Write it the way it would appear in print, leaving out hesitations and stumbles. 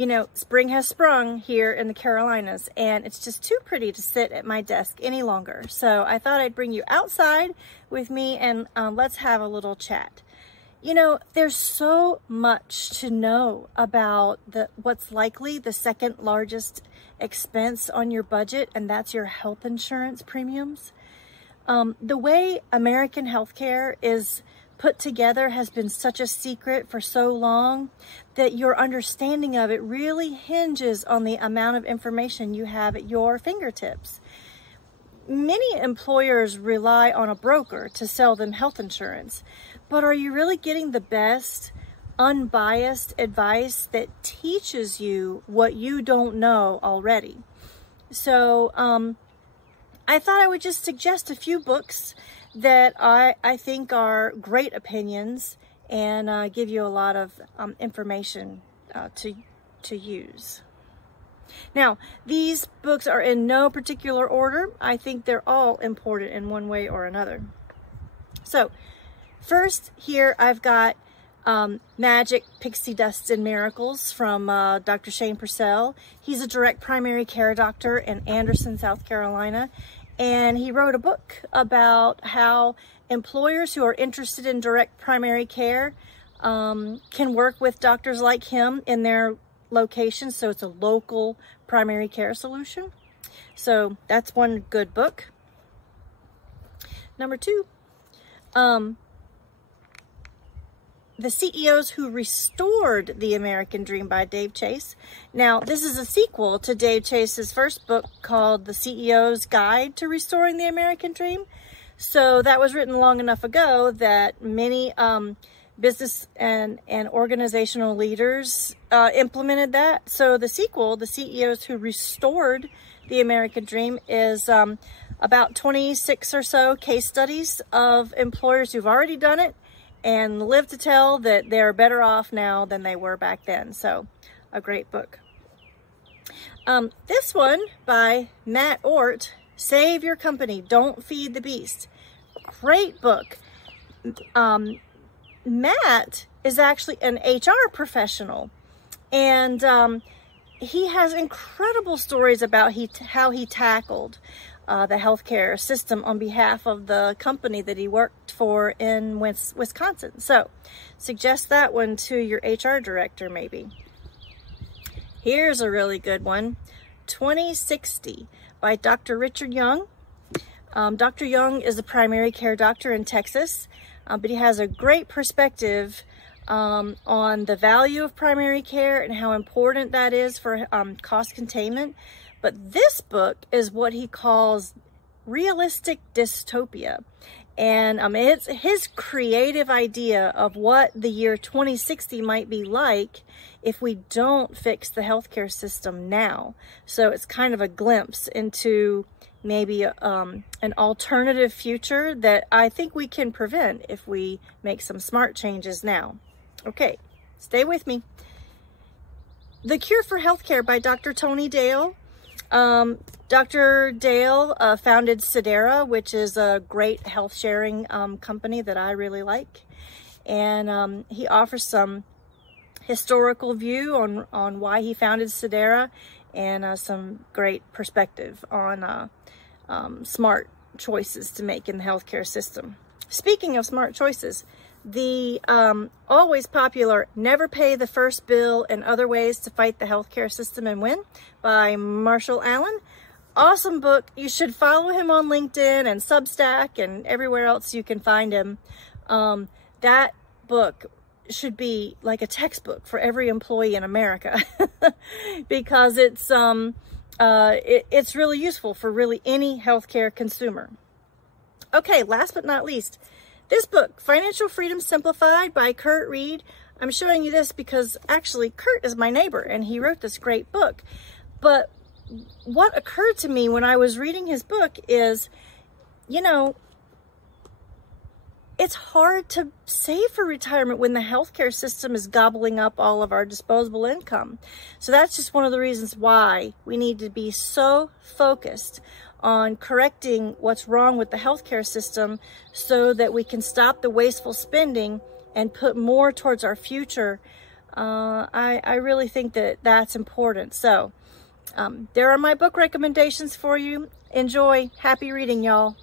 You know, spring has sprung here in the Carolinas, and it's just too pretty to sit at my desk any longer. So I thought I'd bring you outside with me, and let's have a little chat. You know, there's so much to know about what's likely the second largest expense on your budget, and that's your health insurance premiums. The way American healthcare is put together has been such a secret for so long that your understanding of it really hinges on the amount of information you have at your fingertips. Many employers rely on a broker to sell them health insurance, but are you really getting the best, unbiased advice that teaches you what you don't know already? So I thought I would just suggest a few books that I think are great opinions and give you a lot of information to use. Now, these books are in no particular order. I think they're all important in one way or another. So, first here I've got Magic, Pixie Dust, and Miracles from Dr. Shane Purcell. He's a direct primary care doctor in Anderson, South Carolina. And he wrote a book about how employers who are interested in direct primary care can work with doctors like him in their location. So it's a local primary care solution. So that's one good book. Number two, The CEOs Who Restored the American Dream by Dave Chase. Now, this is a sequel to Dave Chase's first book called The CEO's Guide to Restoring the American Dream. So that was written long enough ago that many business and organizational leaders implemented that. So the sequel, The CEOs Who Restored the American Dream, is about 26 or so case studies of employers who've already done it and live to tell that they're better off now than they were back then. So, a great book. This one by Matt Ort, Save Your Company, Don't Feed the Beast. Great book. Matt is actually an HR professional, and he has incredible stories about how he tackled the healthcare system on behalf of the company that he worked for in Wisconsin. So, suggest that one to your HR director maybe. Here's a really good one, 2060 by Dr. Richard Young. Dr. Young is a primary care doctor in Texas, but he has a great perspective on the value of primary care and how important that is for cost containment. But this book is what he calls realistic dystopia. And it's his creative idea of what the year 2060 might be like if we don't fix the healthcare system now. So it's kind of a glimpse into maybe an alternative future that I think we can prevent if we make some smart changes now. Okay, stay with me. The Cure for Healthcare by Dr. Tony Dale. Dr. Dale founded Sedera, which is a great health sharing company that I really like. And he offers some historical view on why he founded Sedera and some great perspective on smart choices to make in the healthcare system. Speaking of smart choices, the always popular Never Pay the First Bill and Other Ways to Fight the Healthcare System and Win by Marshall Allen. Awesome book. You should follow him on LinkedIn and Substack and everywhere else you can find him. That book should be like a textbook for every employee in America because it's really useful for really any healthcare consumer. Okay, last but not least, this book, Financial Freedom Simplified by Kurt Reed. I'm showing you this because actually Kurt is my neighbor and he wrote this great book. But what occurred to me when I was reading his book is, you know, it's hard to save for retirement when the healthcare system is gobbling up all of our disposable income. So that's just one of the reasons why we need to be so focused on correcting what's wrong with the healthcare system so that we can stop the wasteful spending and put more towards our future I really think that that's important. So there are my book recommendations for you. Enjoy. Happy reading, y'all.